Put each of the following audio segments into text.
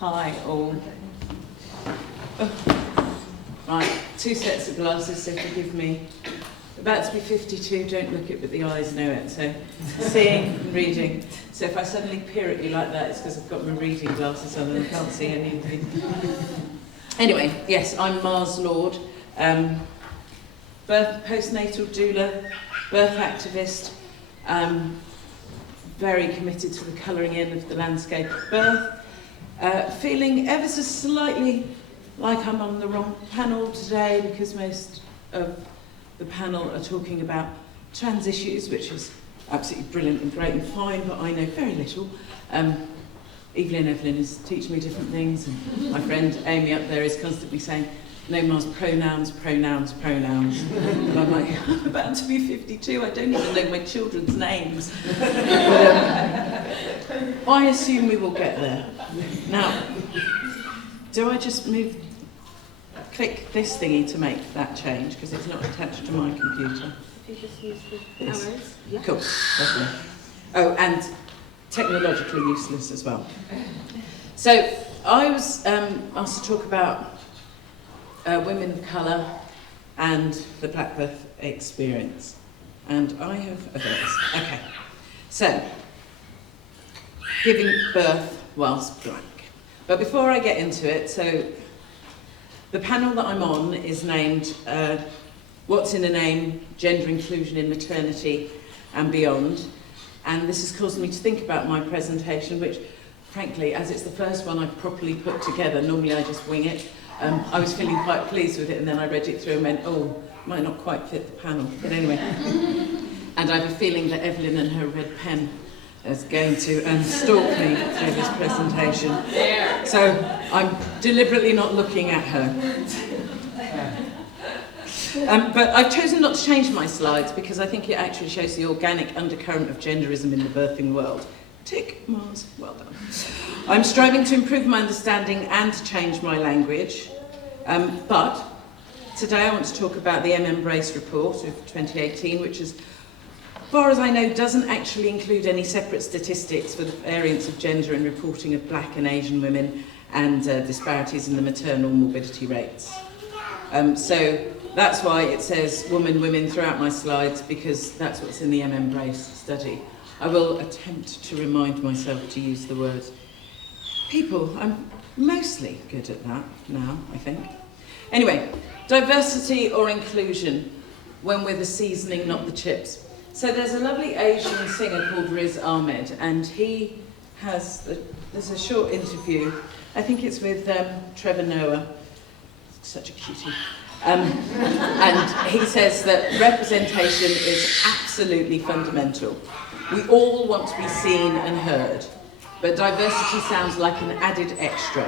Hi all. Right, 2 sets of glasses, so forgive me. About to be 52, don't look it, but the eyes know it. So seeing and reading. So if I suddenly peer at you like that, it's because I've got my reading glasses on and I can't see anything. Anyway, yes, I'm Mars Lord, postnatal doula, birth activist, very committed to the colouring in of the landscape of birth, feeling ever so slightly like I'm on the wrong panel today because most of the panel are talking about trans issues, which is absolutely brilliant and great and fine, but I know very little. Evelyn is teaching me different things, and my friend Amy up there is constantly saying, no, Mars, pronouns, pronouns, pronouns. And I'm like, I'm about to be 52, I don't even know my children's names. But, I assume we will get there. Now, do I just click this thingy to make that change, because it's not attached to my computer? If you just use the arrows. Yeah. Cool, lovely. Oh, and technologically useless as well. So, I was asked to talk about women of colour and the black birth experience. And I have a verse. Okay. So, giving birth whilst black. But before I get into it, so the panel that I'm on is named What's in a Name? Gender Inclusion in Maternity and Beyond. And this has caused me to think about my presentation, which, frankly, as it's the first one I've properly put together, normally I just wing it. I was feeling quite pleased with it, and then I read it through and went, oh, might not quite fit the panel. But anyway. And I have a feeling that Evelyn and her red pen is going to stalk me through this presentation. So I'm deliberately not looking at her. But I've chosen not to change my slides because I think it actually shows the organic undercurrent of genderism in the birthing world. Tick, Mars, well done. I'm striving to improve my understanding and to change my language. But today I want to talk about the Embrace report of 2018, which is, as far as I know, doesn't actually include any separate statistics for the variance of gender in reporting of black and Asian women and disparities in the maternal morbidity rates. So that's why it says woman, women throughout my slides, because that's what's in the Embrace study. I will attempt to remind myself to use the word people. I'm mostly good at that now, I think. Anyway, diversity or inclusion, when we're the seasoning, not the chips. So there's a lovely Asian singer called Riz Ahmed, and he has, there's a short interview, I think it's with Trevor Noah, such a cutie. And he says that representation is absolutely fundamental. We all want to be seen and heard, but diversity sounds like an added extra,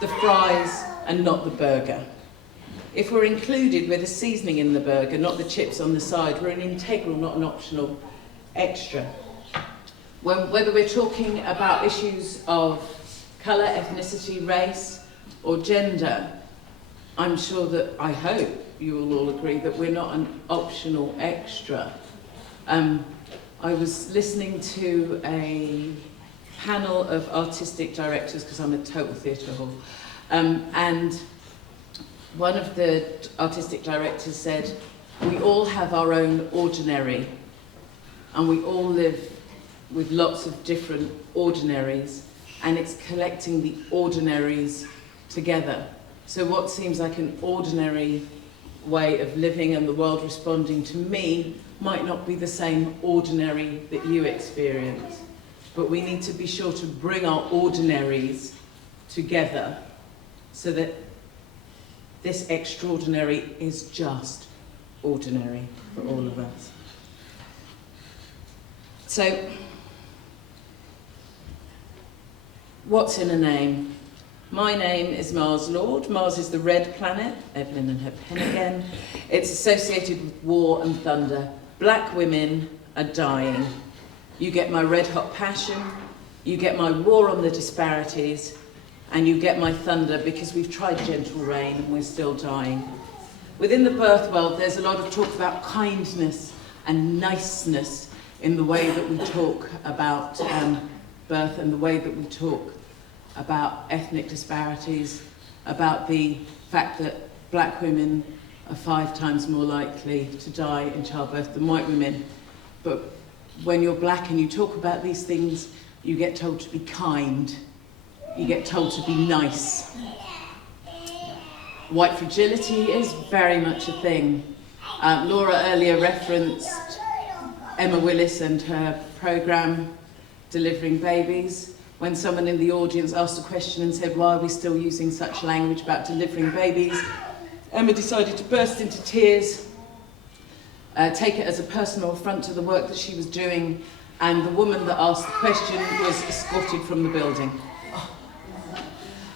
the fries and not the burger. If we're included, we're the seasoning in the burger, not the chips on the side. We're an integral, not an optional extra. Whether we're talking about issues of colour, ethnicity, race, or gender, I'm sure that, I hope you will all agree that we're not an optional extra. I was listening to a panel of artistic directors, because I'm a total theatre hall, and one of the artistic directors said, we all have our own ordinary, and we all live with lots of different ordinaries, and it's collecting the ordinaries together. So what seems like an ordinary way of living and the world responding to me might not be the same ordinary that you experience. But we need to be sure to bring our ordinaries together so that this extraordinary is just ordinary for all of us. So, what's in a name? My name is Mars Lord. Mars is the red planet. Evelyn and her pen again. It's associated with war and thunder. Black women are dying. You get my red hot passion, you get my war on the disparities, and you get my thunder because we've tried gentle rain and we're still dying. Within the birth world, there's a lot of talk about kindness and niceness in the way that we talk about birth and the way that we talk about ethnic disparities, about the fact that black women are 5 times more likely to die in childbirth than white women. But when you're black and you talk about these things, you get told to be kind. You get told to be nice. White fragility is very much a thing. Laura earlier referenced Emma Willis and her programme, Delivering Babies. When someone in the audience asked a question and said, why are we still using such language about delivering babies? Emma decided to burst into tears, take it as a personal affront to the work that she was doing, and the woman that asked the question was escorted from the building.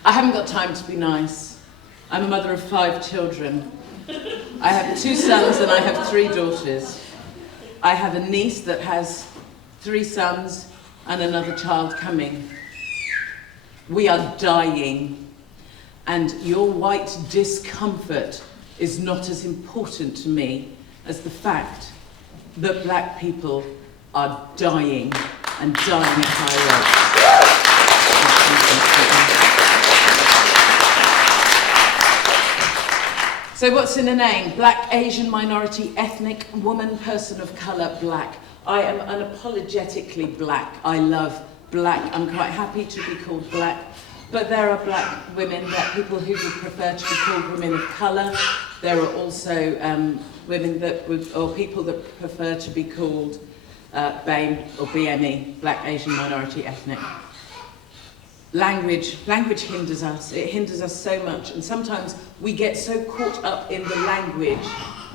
I haven't got time to be nice. I'm a mother of 5 children. I have 2 sons and I have 3 daughters. I have a niece that has 3 sons and another child coming. We are dying, and your white discomfort is not as important to me as the fact that black people are dying, and dying at high rates. So what's in a name? Black, Asian, minority, ethnic, woman, person of colour, black. I am unapologetically black. I love black. I'm quite happy to be called black. But there are black women, black people who would prefer to be called women of colour. There are also women that would, or people that prefer to be called BAME or BME, black, Asian, minority, ethnic. Language hinders us. It hinders us so much, and sometimes we get so caught up in the language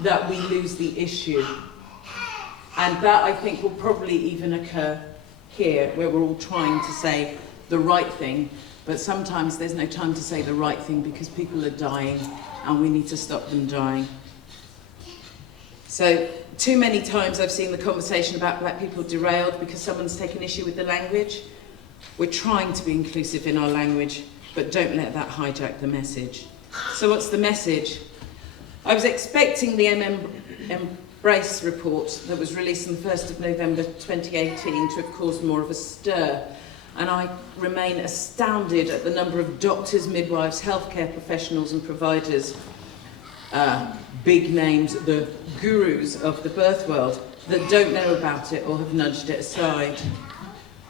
that we lose the issue. And that, I think, will probably even occur here, where we're all trying to say the right thing, but sometimes there's no time to say the right thing because people are dying, and we need to stop them dying. So, too many times I've seen the conversation about black people derailed because someone's taken issue with the language. We're trying to be inclusive in our language, but don't let that hijack the message. So what's the message? I was expecting the Embrace report that was released on the 1st of November 2018 to have caused more of a stir. And I remain astounded at the number of doctors, midwives, healthcare professionals and providers, big names, the gurus of the birth world, that don't know about it or have nudged it aside.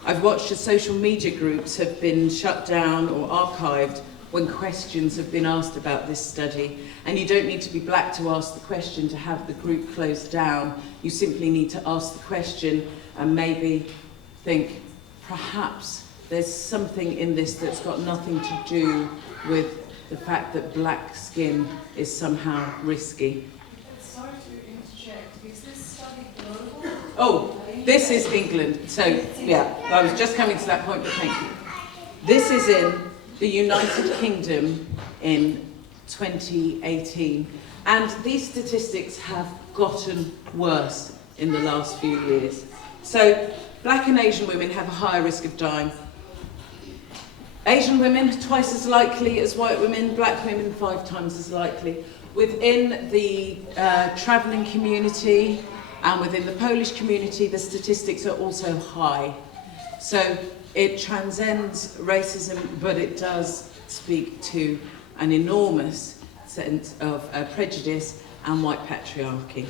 I've watched as social media groups have been shut down or archived when questions have been asked about this study. And you don't need to be black to ask the question to have the group closed down. You simply need to ask the question and maybe think, perhaps there's something in this that's got nothing to do with the fact that black skin is somehow risky. Sorry to interject, is this study global? Oh, this is England. So, yeah, I was just coming to that point, but thank you. This is in the United Kingdom in 2018. And these statistics have gotten worse in the last few years. So, black and Asian women have a higher risk of dying. Asian women, twice as likely as white women, black women, 5 times as likely. Within the travelling community and within the Polish community, the statistics are also high. So it transcends racism, but it does speak to an enormous sense of prejudice and white patriarchy.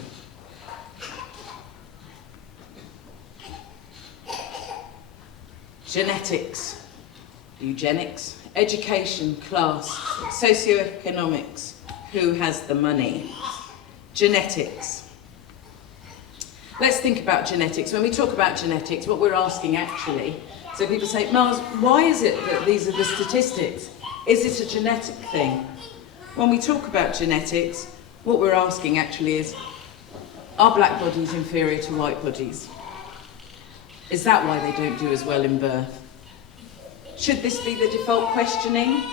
Genetics. Eugenics, education, class, socioeconomics, who has the money? Genetics. Let's think about genetics. When we talk about genetics, what we're asking actually, so people say, Mars, why is it that these are the statistics? Is it a genetic thing? When we talk about genetics, what we're asking actually is, are black bodies inferior to white bodies? Is that why they don't do as well in birth? Should this be the default questioning?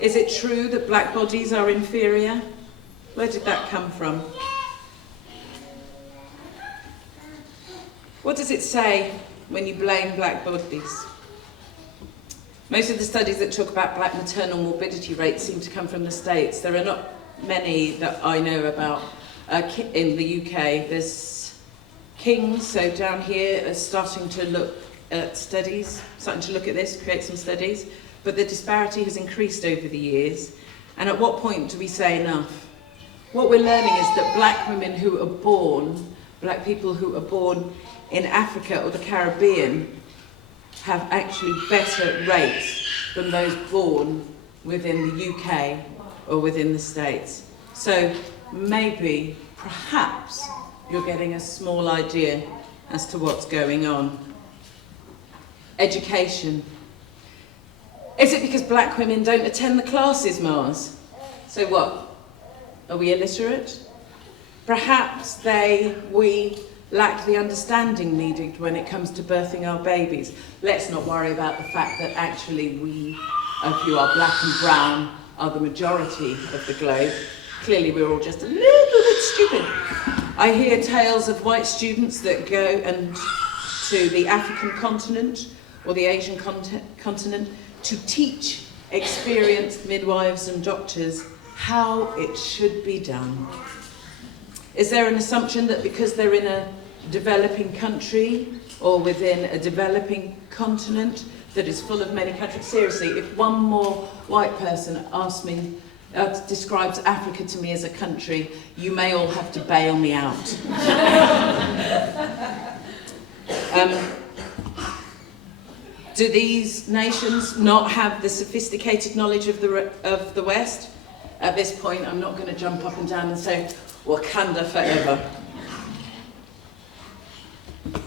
Is it true that black bodies are inferior? Where did that come from? What does it say when you blame black bodies? Most of the studies that talk about black maternal morbidity rates seem to come from the States. There are not many that I know about in the UK. There's King's, so down here, is starting to look at studies, starting to look at this, create some studies. but the disparity has increased over the years. And at what point do we say enough? What we're learning is that black women who are born, black people who are born in Africa or the Caribbean, have actually better rates than those born within the UK or within the States. So maybe, perhaps, you're getting a small idea as to what's going on. Education. Is it because black women don't attend the classes, Mars? So what? Are we illiterate? Perhaps we lack the understanding needed when it comes to birthing our babies. Let's not worry about the fact that actually we, if you are black and brown, are the majority of the globe. Clearly we're all just a little bit stupid. I hear tales of white students that go to the African continent or the Asian continent to teach experienced midwives and doctors how it should be done. Is there an assumption that because they're in a developing country or within a developing continent that is full of many countries? Seriously, if one more white person asks me, describes Africa to me as a country, you may all have to bail me out. Do these nations not have the sophisticated knowledge of the West? At this point, I'm not going to jump up and down and say, Wakanda forever.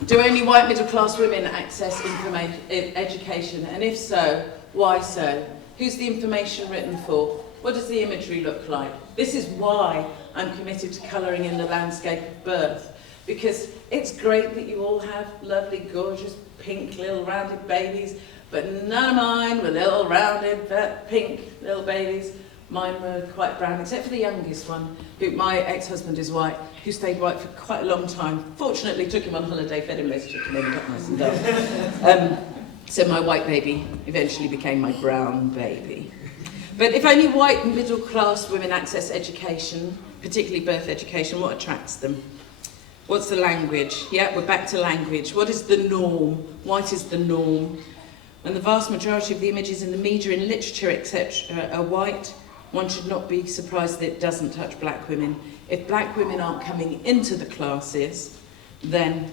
Do only white middle-class women access education? And if so, why so? Who's the information written for? What does the imagery look like? This is why I'm committed to colouring in the landscape of birth. Because it's great that you all have lovely, gorgeous, pink, little rounded babies, but none of mine were little rounded, pink little babies. Mine were quite brown, except for the youngest one, who my ex-husband is white, who stayed white for quite a long time. Fortunately, took him on holiday, fed him loads of chicken, and got nice and dull. So my white baby eventually became my brown baby. But if only white middle-class women access education, particularly birth education, what attracts them? What's the language? Yeah, we're back to language. What is the norm? White is the norm. And the vast majority of the images in the media, in literature, etc., are white. One should not be surprised that it doesn't touch black women. If black women aren't coming into the classes, then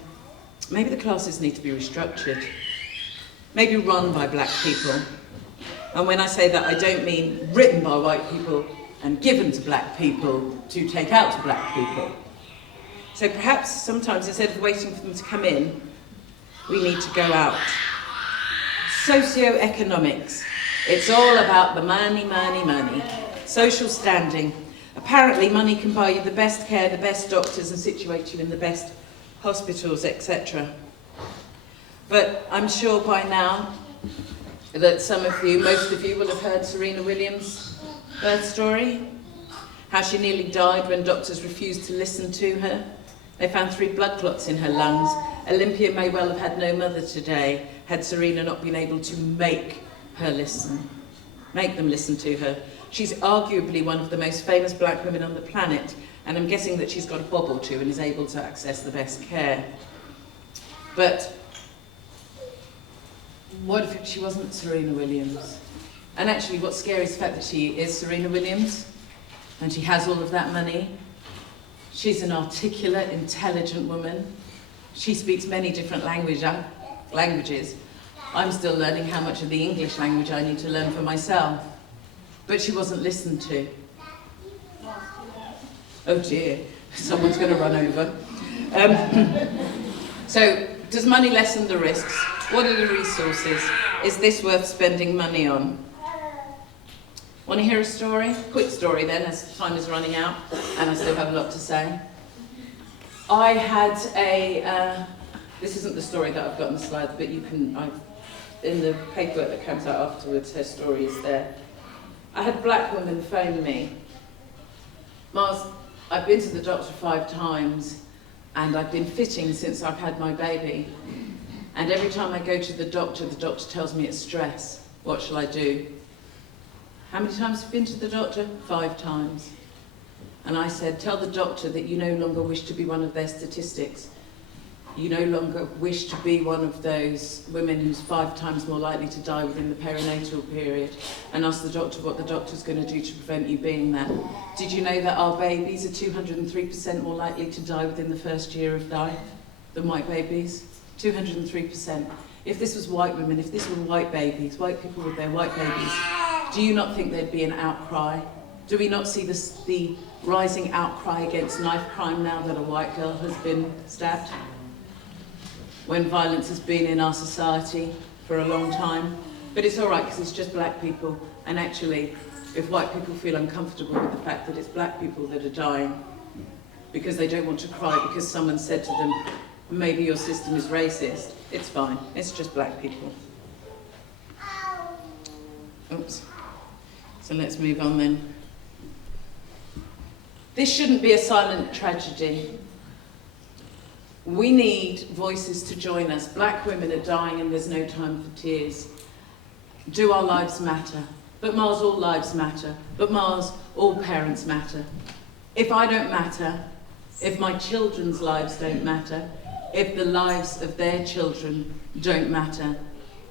maybe the classes need to be restructured. Maybe run by black people. And when I say that, I don't mean written by white people and given to black people to take out to black people. So perhaps sometimes, instead of waiting for them to come in, we need to go out. Socioeconomics. It's all about the money, money, money. Social standing. Apparently money can buy you the best care, the best doctors, and situate you in the best hospitals, etc. But I'm sure by now that some of you, most of you, will have heard Serena Williams' birth story. How she nearly died when doctors refused to listen to her. They found 3 blood clots in her lungs. Olympia may well have had no mother today had Serena not been able to make them listen to her. She's arguably one of the most famous black women on the planet, and I'm guessing that she's got a bob or two and is able to access the best care. But what if she wasn't Serena Williams? And actually what's scary is the fact that she is Serena Williams, and she has all of that money. She's an articulate, intelligent woman. She speaks many different languages. I'm still learning how much of the English language I need to learn for myself. But she wasn't listened to. Oh dear, someone's going to run over. So, does money lessen the risks? What are the resources? Is this worth spending money on? Want to hear a story? Quick story then, as time is running out, and I still have a lot to say. I had this isn't the story that I've got on the slide, but you can, in the paperwork that comes out afterwards, her story is there. I had a black woman phone me. Mars, I've been to the doctor 5 times, and I've been fitting since I've had my baby. And every time I go to the doctor tells me it's stress. What shall I do? How many times have you been to the doctor? 5 times. And I said, tell the doctor that you no longer wish to be one of their statistics. you no longer wish to be one of those women who's 5 times more likely to die within the perinatal period, and ask the doctor what the doctor's going to do to prevent you being that. Did you know that our babies are 203% more likely to die within the first year of life than white babies? 203%. If this was white women, if this were white babies, white people with their white babies, do you not think there'd be an outcry? Do we not see the rising outcry against knife crime now that a white girl has been stabbed? When violence has been in our society for a long time. But it's all right, because it's just black people. And actually, if white people feel uncomfortable with the fact that it's black people that are dying because they don't want to cry because someone said to them, maybe your system is racist, it's fine. It's just black people. Oops. So let's move on then. This shouldn't be a silent tragedy. We need voices to join us. Black women are dying and there's no time for tears. Do our lives matter? But Mars, all lives matter. But Mars, all parents matter. If I don't matter, if my children's lives don't matter, if the lives of their children don't matter,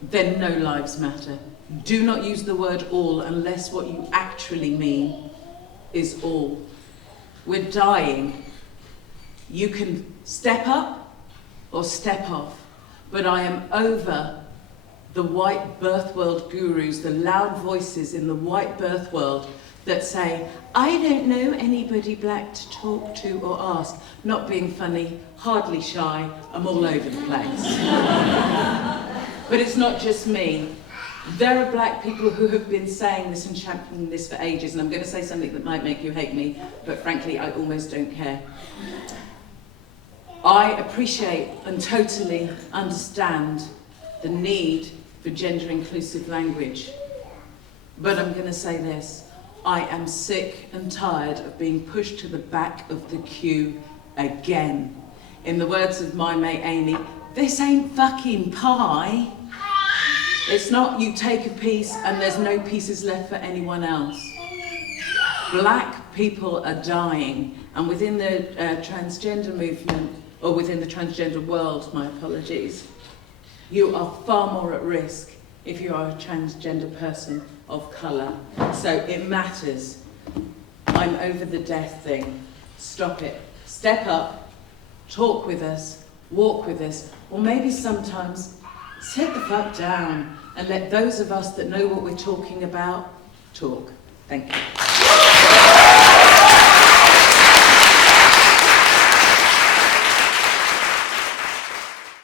then no lives matter. Do not use the word all unless what you actually mean is all. We're dying. You can step up or step off, but I am over the white birth world gurus, the loud voices in the white birth world that say, I don't know anybody black to talk to or ask. Not being funny, hardly shy, I'm all over the place. But it's not just me. There are black people who have been saying this and championing this for ages, and I'm going to say something that might make you hate me, but frankly, I almost don't care. I appreciate and totally understand the need for gender-inclusive language, but I'm going to say this. I am sick and tired of being pushed to the back of the queue again. In the words of my mate Amy, this ain't fucking pie. It's not you take a piece and there's no pieces left for anyone else. Black people are dying, and within the transgender movement, or within the transgender world, my apologies, you are far more at risk if you are a transgender person of colour. So it matters. I'm over the death thing. Stop it. Step up, talk with us, walk with us, or maybe sometimes sit the fuck down and let those of us that know what we're talking about talk. Thank you.